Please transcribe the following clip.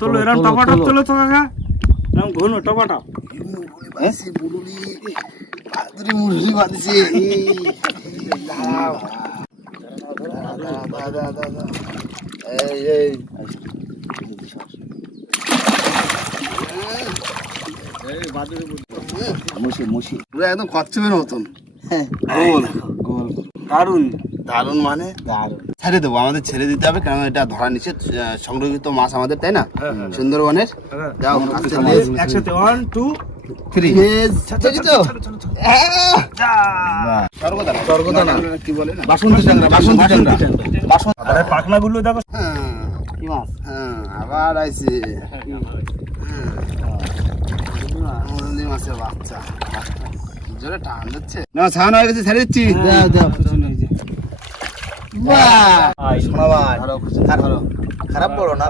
তোলো এরকম টপাটপ তোলো তো কাকা, এরকম ঘন টপাটপ। মুরগি বাঁধছে একদম কচ্ছপের মতন। দারুন দারুন মানে ছেড়ে দেবো, আমাদের ছেড়ে দিতে হবে, কারণ এটা ধরা নিষেধ, সংরক্ষিত মাছ আমাদের, তাই না? সুন্দরবনের। যাও একসাথে 1 2 3 স্বর্গদানা কি বলে না, বাসন্তী ট্যাংরা, বাসন্তী ট্যাংরা, আরে পাখনাগুলো দেখো। কি মাছ? আবার আইছে মুরলি মাছের বাচ্চা, জোরে টান দিচ্ছে না, ছান হয়ে গেছে, ছেড়ে দিচ্ছি। বাহ, শোনা ভাই, খারাপ বলো না।